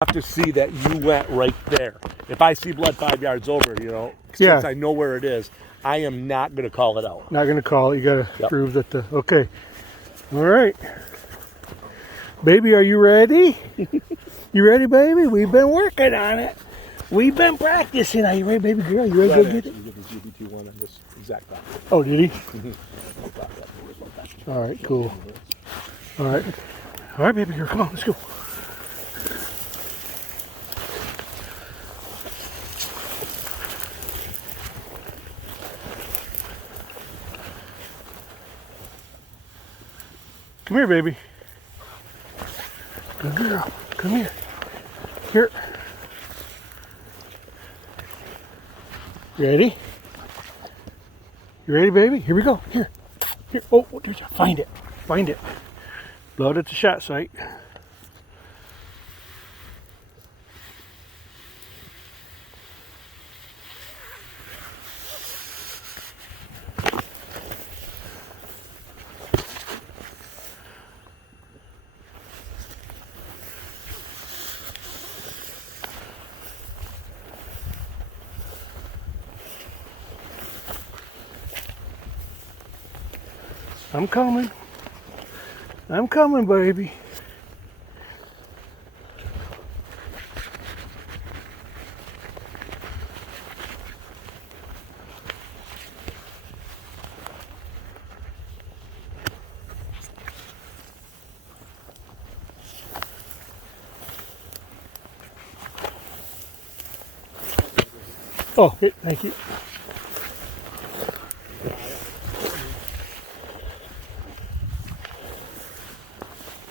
have to see that you went right there. If I see blood 5 yards over, you know, Yeah. since I know where it is, I am not going to call it out. Not gonna call it. You gotta Yep. prove that the okay. All right, baby, are you ready? You ready, baby? We've been working on it. We've been practicing. Are you ready, baby girl? You ready to go get it? Get his UBT one on this exact property. Oh, did he? All right, cool. All right, baby girl, come on, let's go. Come here, baby. Good girl. Come here. Here. Ready? You ready, baby? Here we go. Here. Here. Oh, there's a, find it. Find it. Blow it at the shot site. I'm coming. I'm coming, baby. Oh, okay, thank you.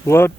Blood.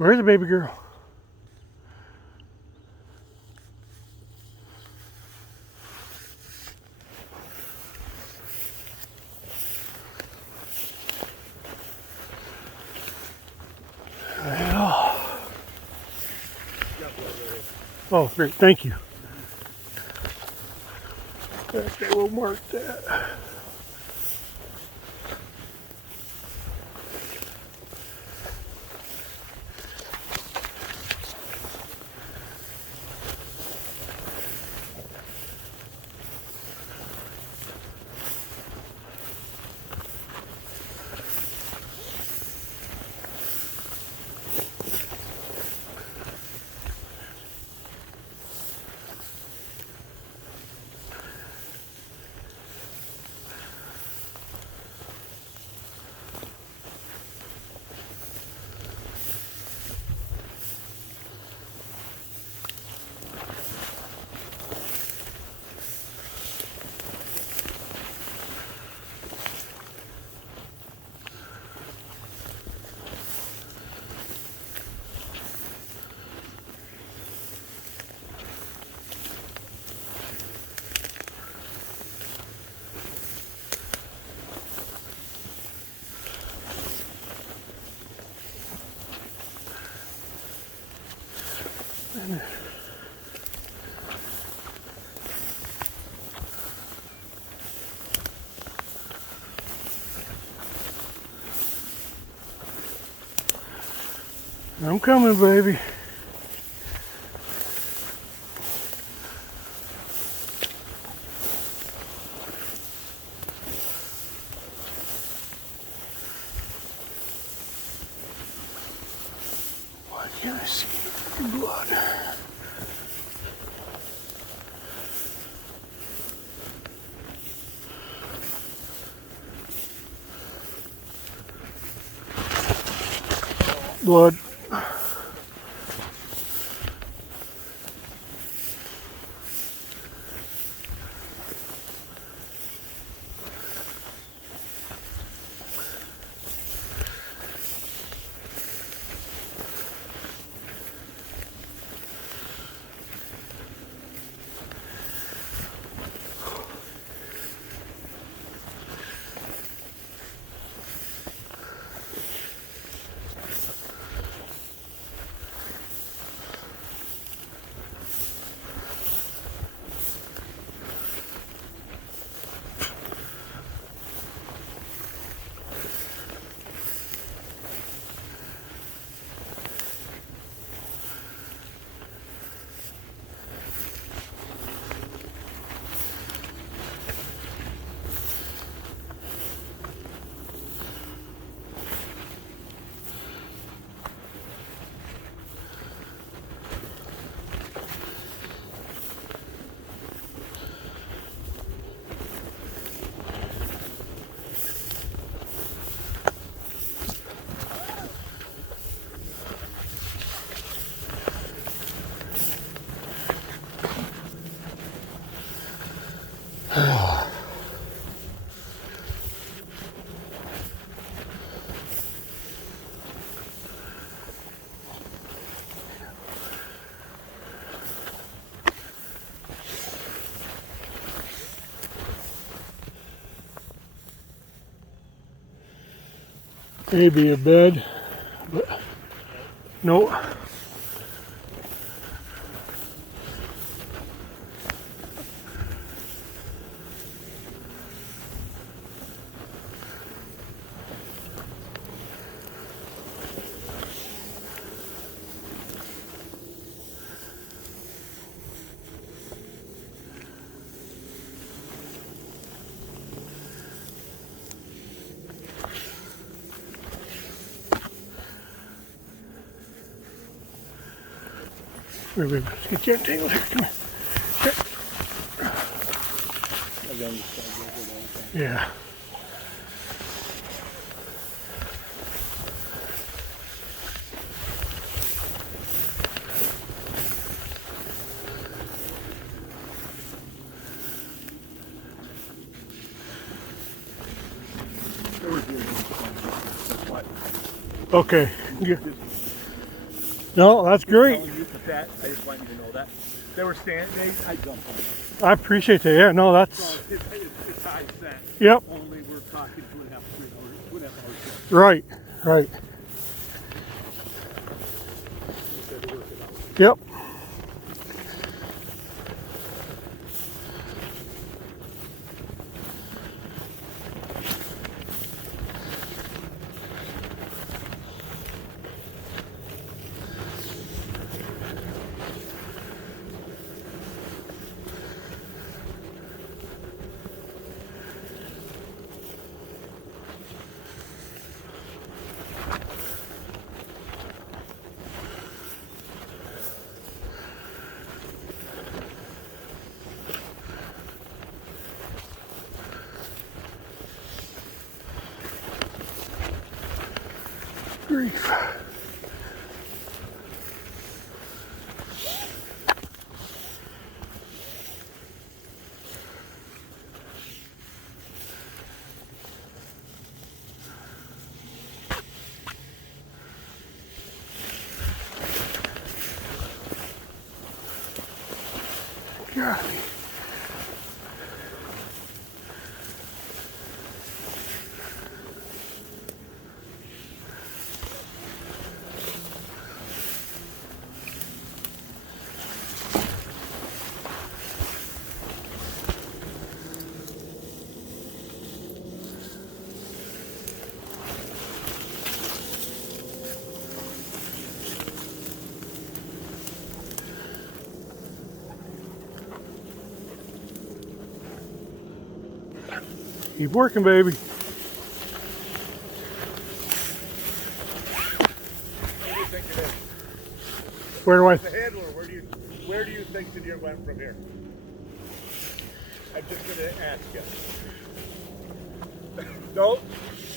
Where's the baby girl? Well. Oh, great. Thank you. Okay, we'll mark that. I'm coming, baby. Why can't I see the blood? Blood. Maybe a bed, but no. Here, baby. Let's get you entangled here. Come here. Yeah. Okay. Yeah. No, that's great. Telling you that, I just want you to know that. They were standing, I jumped on them. I appreciate that. Yeah, no, that's, So it's high scent. yep, Only we're talking 2.5, 3 hours, 2.5 hours. right, right. Just had to work it out. Yep. Grief. God. Keep working, baby. What do you think it is? Where do I? The handler, where do you think the deer went from here? I'm just gonna ask you. Don't.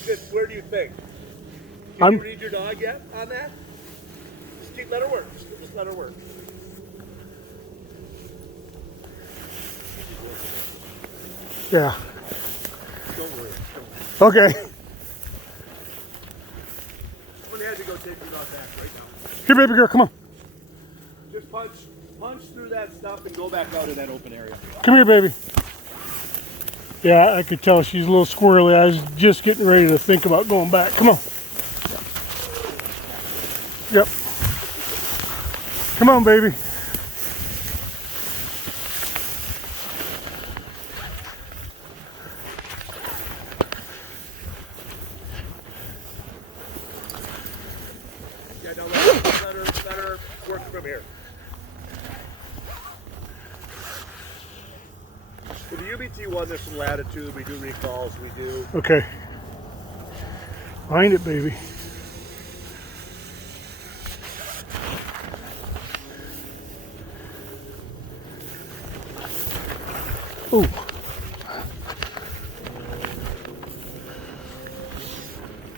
Just where do you think? Can you read your dog yet on that? Just let her work. Just let her work. Yeah. Don't worry. Okay. I'm gonna have to go take your dog back right now. Here, baby girl, come on. Just punch through that stuff and go back out in that open area. Come here, baby. Yeah, I could tell she's a little squirrely. I was just getting ready to think about going back. Come on. Yep. Come on, baby. Yeah, now let her work from here. For the UBT one, there's some latitude. We do recalls. We do. Okay. Find it, baby. Ooh.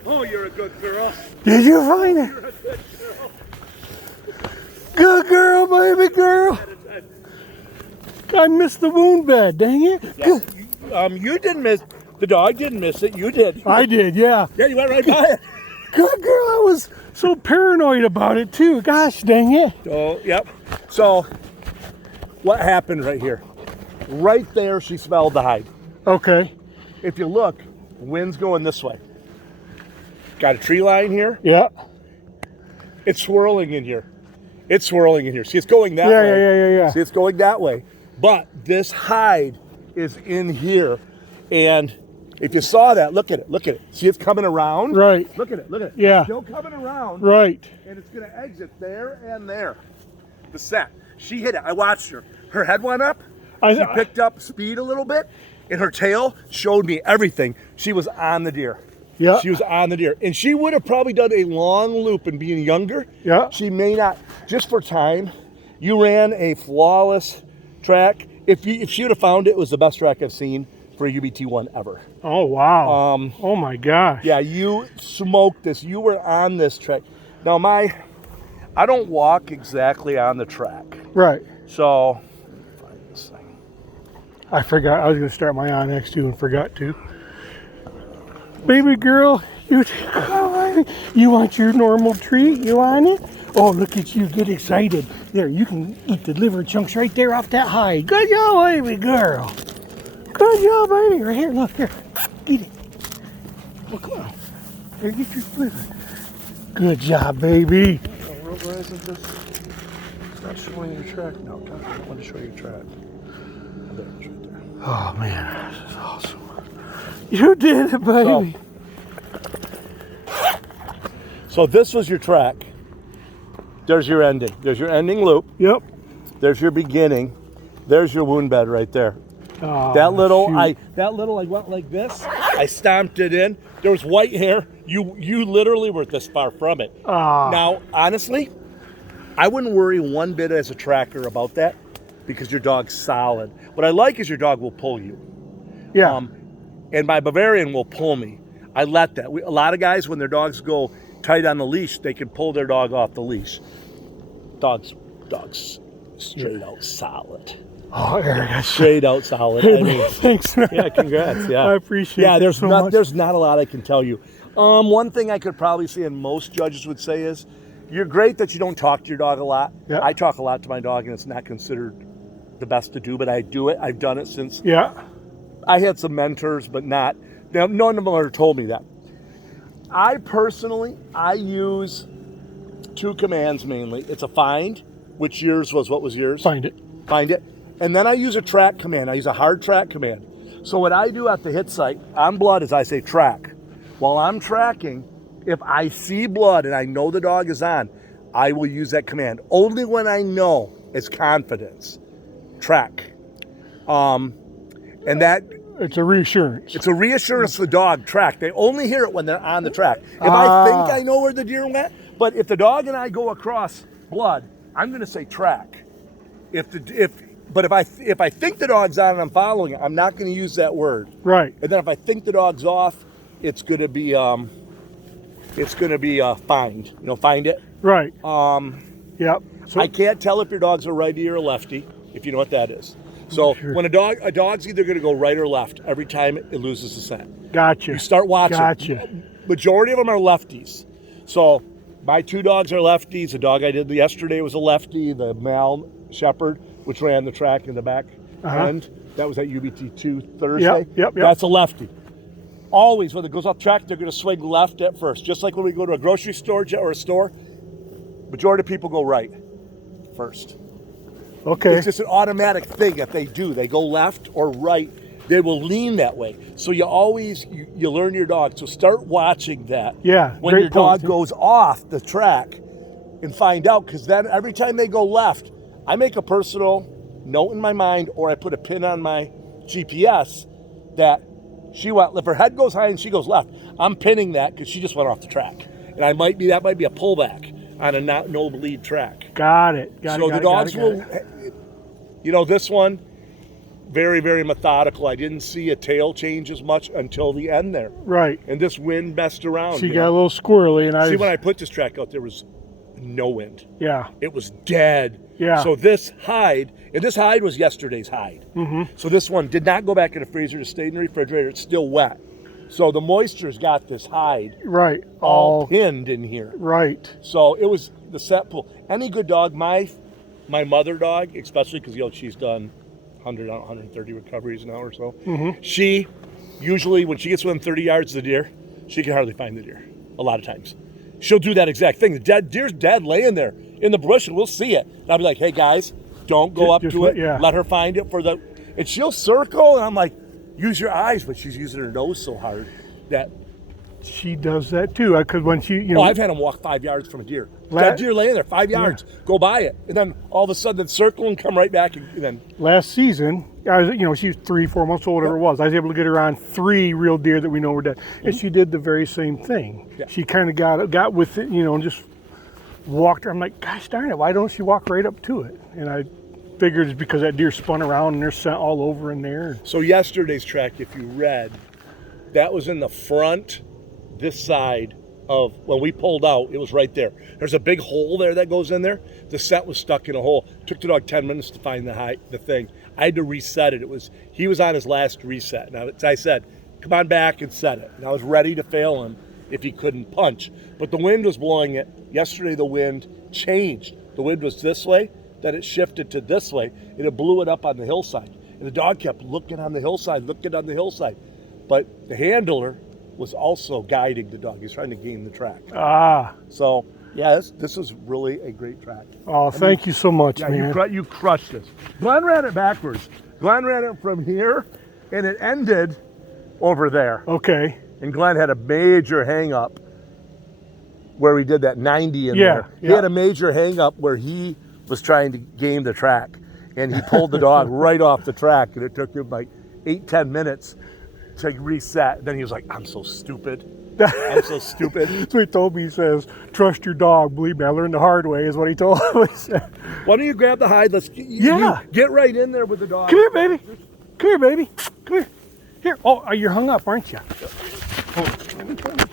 Oh, you're a good girl. Did you find it? You're a good girl. Good girl, baby girl. I missed the wound bed, dang it. Yeah. You didn't miss. The dog didn't miss it. You did. I did, yeah. Yeah, you went right by it. Good girl, I was so paranoid about it too. Gosh dang it. Oh, yep. So, what happened right here? Right there, she smelled the hide. Okay. If you look, the wind's going this way. Got a tree line here. Yeah. It's swirling in here. It's swirling in here. See, it's going that way. Yeah. See, it's going that way. But this hide is in here. And if you saw that, look at it. Look at it. See, it's coming around. Right. Look at it. Look at it. Yeah. Still coming around. Right. And it's going to exit there and there. The set. She hit it. I watched her. Her head went up. She picked up speed a little bit. And her tail showed me everything. She was on the deer. Yeah. She was on the deer. And she would have probably done a long loop and being younger. Yeah. She may not. Just for time, you ran a flawless track. If she would have found it, it was the best track I've seen for a UBT one ever. Oh, wow. Oh, my gosh. Yeah, you smoked this. You were on this track. Now, I don't walk exactly on the track. Right. So, find this thing. I forgot. I was going to start my on next to and forgot to. Baby girl, you. Oh, my You want your normal treat? You want it? Oh, look at you, get excited. There, you can eat the liver chunks right there off that hide. Good job, baby girl. Good job, baby. Right here, look, here. Eat it. Oh, come on. Here, get your liver. Good job, baby. Not showing your track. No, I want to show you your track. Oh, there it is right there. Oh, man, this is awesome. You did it, baby. So this was your track. There's your ending. There's your ending loop. Yep. There's your beginning. There's your wound bed right there. Oh, that little, shoot. I went like this. I stomped it in. There was white hair. You literally were this far from it. Now, honestly, I wouldn't worry one bit as a tracker about that because your dog's solid. What I like is your dog will pull you. Yeah. And my Bavarian will pull me. I let that. A lot of guys, when their dogs go tight on the leash, they can pull their dog off the leash. Dogs straight out solid. Oh, Eric, straight out solid. I mean, thanks, man. Yeah, congrats. Yeah, I appreciate it. There's not a lot I can tell you. One thing I could probably say, and most judges would say, is you're great that you don't talk to your dog a lot. Yeah. I talk a lot to my dog, and it's not considered the best to do, but I do it. I've done it since. Yeah. I had some mentors, but not. None of them ever told me that. I personally use two commands mainly. It's a find, which yours was. What was yours? Find it. Find it. And then I use a track command. I use a hard track command. So what I do at the hit site on blood is I say track. While I'm tracking, if I see blood and I know the dog is on, I will use that command. Only when I know it's confidence. Track. And that... It's a reassurance. It's a reassurance to the dog, track. They only hear it when they're on the track. If I think I know where the deer went, but if the dog and I go across blood, I'm going to say track. But if I think the dog's on and I'm following it, I'm not going to use that word. Right. And then if I think the dog's off, it's going to be find. You know, find it. Right. Yep. So I can't tell if your dog's a righty or a lefty, if you know what that is. So sure. When a dog's either going to go right or left every time it loses the scent. Gotcha. You start watching. Gotcha. Majority of them are lefties. So my two dogs are lefties. The dog I did yesterday was a lefty. The male shepherd, which ran the track in the back end, that was at UBT 2 Thursday. Yep. That's a lefty. Always when it goes off track, they're going to swing left at first. Just like when we go to a grocery store or a store, majority of people go right first. Okay. It's just an automatic thing that they do. They go left or right. They will lean that way. So you always, you learn your dog. So start watching that. Yeah. When your dog goes off the track and find out, because then every time they go left, I make a personal note in my mind or I put a pin on my GPS that she went, if her head goes high and she goes left, I'm pinning that because she just went off the track. And that might be a pullback on a no lead track. Got it. So the dogs will, you know, this one, very, very methodical. I didn't see a tail change as much until the end there. Right. And this wind messed around. She got a little squirrely. And when I put this track out, there was no wind. Yeah. It was dead. Yeah. So this hide was yesterday's hide. Mm-hmm. So this one did not go back in the freezer. It stayed in the refrigerator. It's still wet. So the moisture's got this hide all pinned in here. Right. So it was the set pull. Any good dog, my mother dog, especially because she's done 100, 130 recoveries now or so. Mm-hmm. She usually, when she gets within 30 yards of the deer, she can hardly find the deer. A lot of times, she'll do that exact thing. The deer's dead, laying there in the bush, and we'll see it. And I'll be like, "Hey guys, don't go up to it. Yeah. Let her find it and she'll circle." And I'm like, "Use your eyes," but she's using her nose so hard that she does that too. Because when she, I've had them walk 5 yards from a deer. That deer laying there 5 yards, go by it, and then all of a sudden circle and come right back. And then last season, I was, she was 3-4 months old, whatever it was. I was able to get her on 3 real deer that we know were dead, and she did the very same thing. Yeah. She kind of got with it, and just walked her. I'm like, gosh darn it, why don't she walk right up to it? And I figured it's because that deer spun around and there's scent all over in there. So yesterday's track, if you read, that was in the front, this side of, when we pulled out, it was right there. There's a big hole there that goes in there. The scent was stuck in a hole. Took the dog 10 minutes to find the thing. I had to reset it. He was on his last reset. Now I said, come on back and set it. And I was ready to fail him. if he couldn't punch. But the wind was blowing it. Yesterday the wind changed. The wind was this way, then it shifted to this way, and it blew it up on the hillside. And the dog kept looking on the hillside, But the handler was also guiding the dog. He's trying to gain the track. So, yeah, this is really a great track. Oh, thank you so much, man. You crushed this. Glenn ran it backwards. Glenn ran it from here, and it ended over there. Okay. And Glenn had a major hang-up where he did that 90 in there. He had a major hang-up where he was trying to gain the track. And he pulled the dog right off the track, and it took him like 8-10 minutes to reset. Then he was like, I'm so stupid. I'm so stupid. That's what he told me. He says, trust your dog. Believe me, I learned the hard way, is what he told me. Why don't you grab the hide? You get right in there with the dog. Come here, baby. Come here, baby. Come here. Here. Oh, you're hung up, aren't you? Oh,